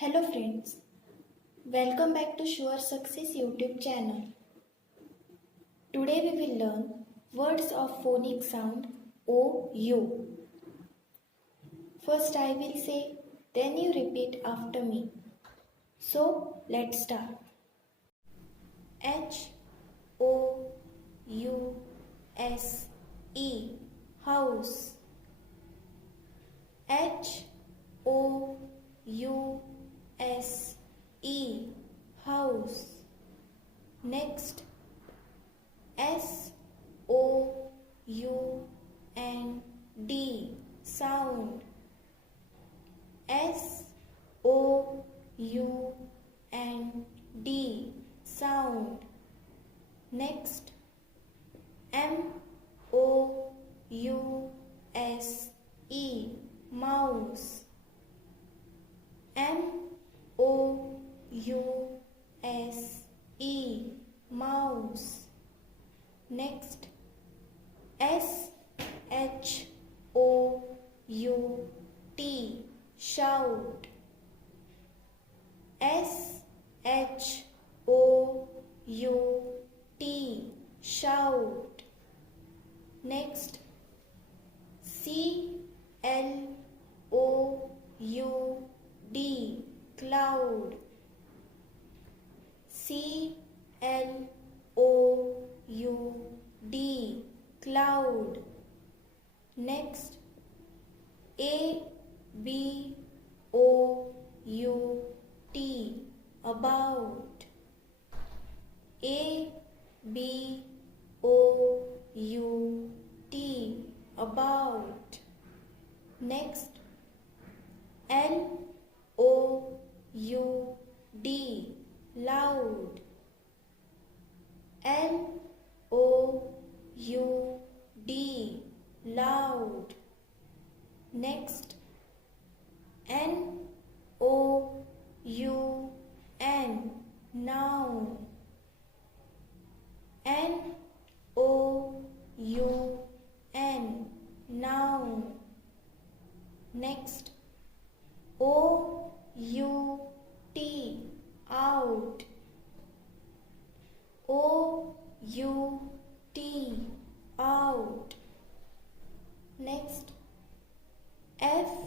Hello friends, welcome back to Sure Success YouTube channel. Today we will learn words of phonic sound O-U. First I will say, then you repeat after me. So let's start. H-O-U-S-E, house. H-O-U-S-E, house. Next, S-O-U-N-D, sound. S-O-U-N-D, sound. Next, M-O-U-S-E, mouse. M-O-U-S-E, mouse. Next, S-H-O-U-T, shout. S-H-O-U-T, shout. Next, C-L-O-U-D, cloud. C-L-O-U-D, cloud. Next, A-B-O-U-T, about. A-B-O-U-T, about. Next, L-O-U-D, loud. L-O-U-D, loud. Next, N-O-U-N, noun. N-O-U-N, noun. Next, O-U-T, out. O-U-T, out. Next, F-O-U-N-D,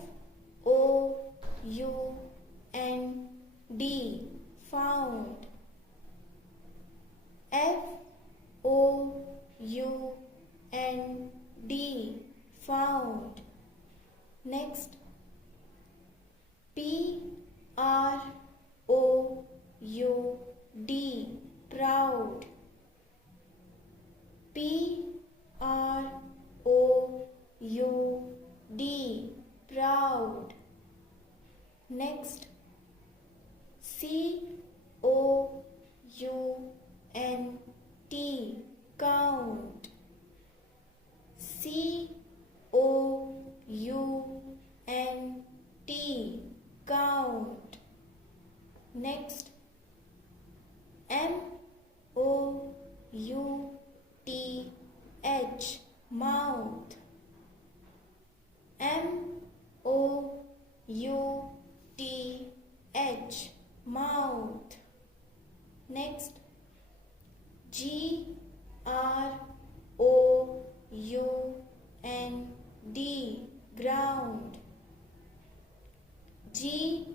found. F-O-U-N-D, found. Next, P-R-O-U-D, proud. P-R-O-U-D, proud. Next, C-O-U-N-T, count. C-O-U-N-T, count. Next, M-O-U-T-H, mouth. M-O-U-T-H, mouth. Next, G-R-O-U-N-D, ground. G-R-O-U-N-D,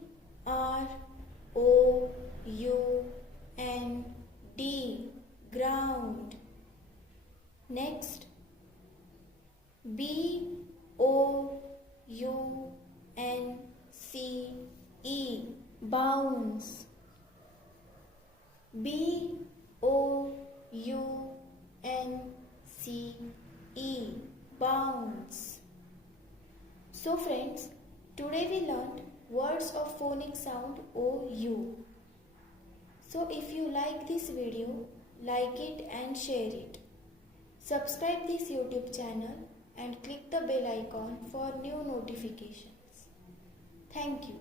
ground. Next, B-O-U-N-C-E, bounce. B-O-U-N-C-E, bounce. So friends, today we learned words of phonic sound O-U. So if you like this video, like it and share it. Subscribe this YouTube channel and click the bell icon for new notifications. Thank you.